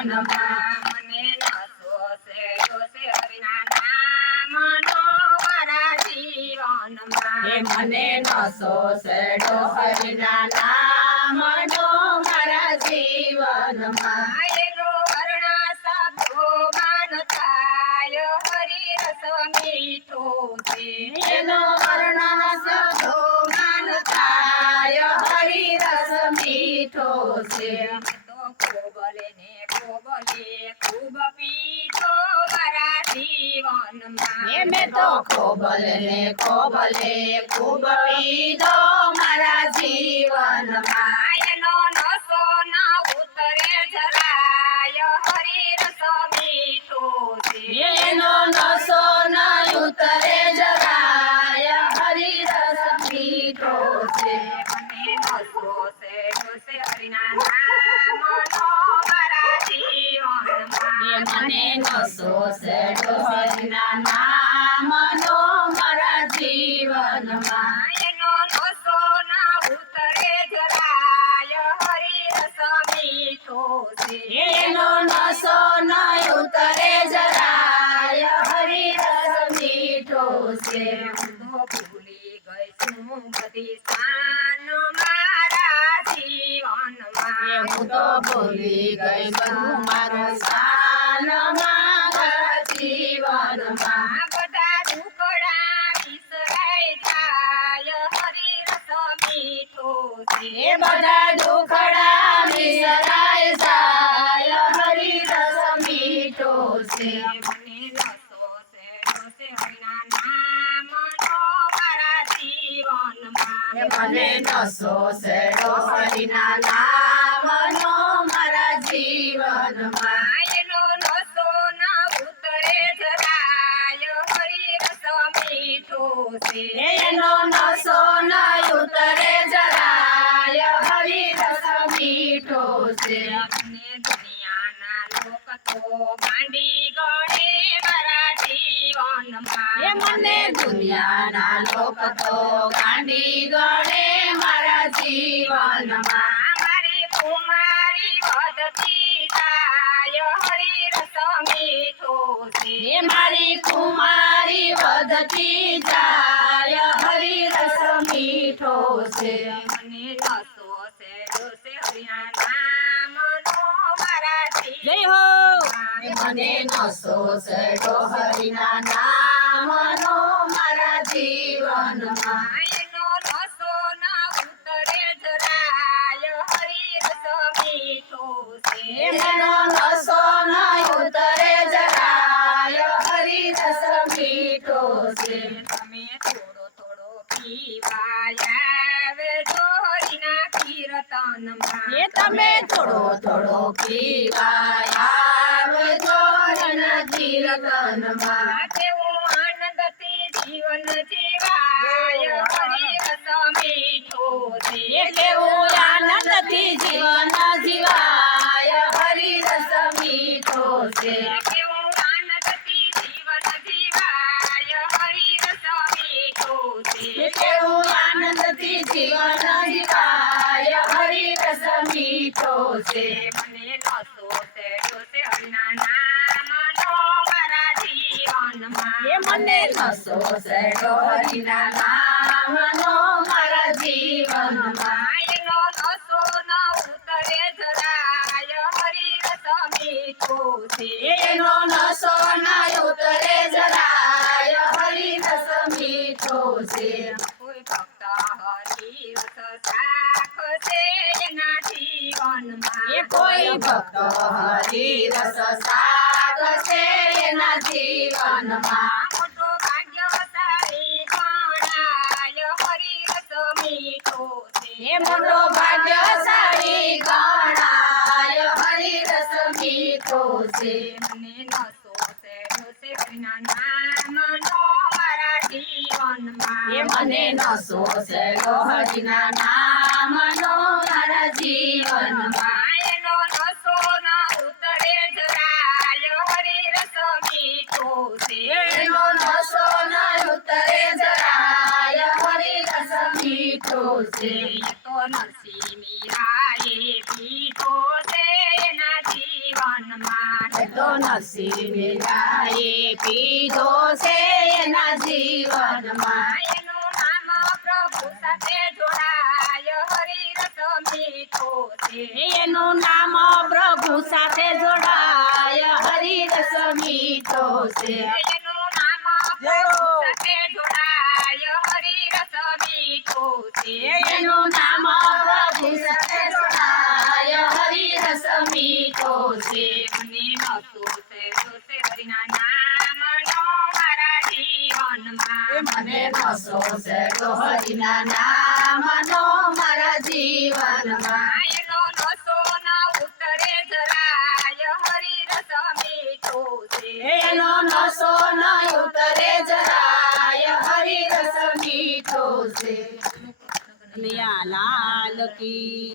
જીવનમાં મને નશો શેડો છે હરિના નામનો મારા જીવનમાં હે મને નશો શેડો હરિના નામનો મારા જીવનમાં એનો વર્ણ શબ્દો માન થાય હરિ રસ મીઠો છે એનો વર્ણ શબ્દો માન થાય હરિ રસ મીઠો છે તો કોબલે ને કોબલે ખૂબ પીઠો મારા જીવનમાં મેં તો ખોબલે ને ખોબલે ખૂબ પીધો મારા જીવનમાં એનો નશો ના ઉતરે જરાય હરિ રસ મીઠો છે એનો નશો ન ઉતરે જરાય હરિ રસ મીઠો છે મને નશો શેડો છે હરિના નામનો મારા જીવનમાં મને નશો શેડો હરિના નામનો મારા જીવનમાં એનો નશો ના ઉતરે જરાય હરિ રસ મીઠો છે એનો નશો ન ઉતરે જરાય હરિ રસ મીઠો છે તો ભૂલી ગઈ છું બધી શાન મારા જીવનમાં હું તો ભૂલી ગઈ બધું મારું સ્થાન મારા જીવનમાં બધા દુકડા વિસરાઈ જાય હરિ રસ મીઠો છે એ બધા દુખડા વિસરાય જાય હરિ રસ મીઠો છે મને નશો શેડો છે હરિના નામનો મારા જીવનમાં મને નશો શેડો હરિના નામનો મારા જીવનમાં એનો નશો ના ઉતરે જરાય હરિ રસ મીઠો છે એનો નશો ન ઉતરે જરાય હરિ રસ મીઠો છે મને દુનિયાના લોક તો ગાંડી ગણે મારા જીવનમાં મને દુનિયાના લોક તો ગાંડી ગણે મારા જીવનમાં મારી કુમારી વધતી જાય હરિ રસ મીઠો છે મારી કુમારી વધતી જાય હરિ રસ મીઠો છે મને નશો શેડો છે હરિના નામનો મારા જીવનમાં મને નશો શેડો હરિના નામનો મારા જીવનમાં એનો નશો ના ઉતરે જરાય હરિ રસ મીઠો છે એનો નશો ન ઉતરે જરાય હરિ રસ મીઠો છે તમે થોડો થોડો પીવાયા જોરીના કીર્તનમાં તમે થોડો થોડો પીવાય આવજો એના કીર્તનમાં કેવું આનંદથી જીવન જીવાય હરિ રસ મીઠો છે કેવું આનંદથી જીવન જીવાય હરિ રસ મીઠો છે કેવું આનંદથી જીવન જીવાય હરિ રસ મીઠો છે કેવું આનંદથી જીવન જીવાય હરિ રસ મીઠો છે મને નશો શેડો છે હરિના નામનો મારા જીવનમાં મને નશો શેડો હરિના નામનો મારા જીવનમાં એનો નશો ન ઉતરે જરાય હરિ રસ મીઠો છે એનો નશો ન ઉતરે જરાય હરિ રસ મીઠો છે કોઈ ભક્ત હરિ રસ સાખશે એના જીવનમાં કોઈ ભક્ત હરિ રસ સાગશે એના જીવનમાં મોટો ભાગ્યશાળી ગણાય હરિ રસ મીઠો છે મોટો ભાગ્યશાળી ગણાય હરિ રસ મીઠો છે મને નશો શેડો છે હરિના નામનો મારા જીવનમાં મને નશો શેડો હરિના નામનો મારા જીવનમાં એનો નશો ન ઉતરે જરાય હરિ રસ મીઠો છે એનો નશો ન ઉતરે જરાય હરિ રસ મીઠો છે તો નરસિંહ મીરાએ પીઠો છે એના જીવનમાં તો નસીબે ગાયે પીધો છે એના જીવનમાં એનું નામ પ્રભુ સાથે જોડાય હરિરસ મીઠો છે એનું નામ પ્રભુ સાથે જોડાય હરિરસ મીઠો છે એનું નામ પ્રભુ સાથે જોડાય હરિરસ મીઠો છે એનું નામ પ્રભુ સાથે જોડાય હરિરસ મીઠો છે મને નસો છે હરિના નામનો મારા જીવનમાં મને નશો છે તો હરિના નામનો મારા જીવનમાં એનો નસો ના ઉતરે જરાય હરિરસ મીઠો છે એનો નશો ન ઉતરે જરાય હરિરસ મીઠો છે લાલ કી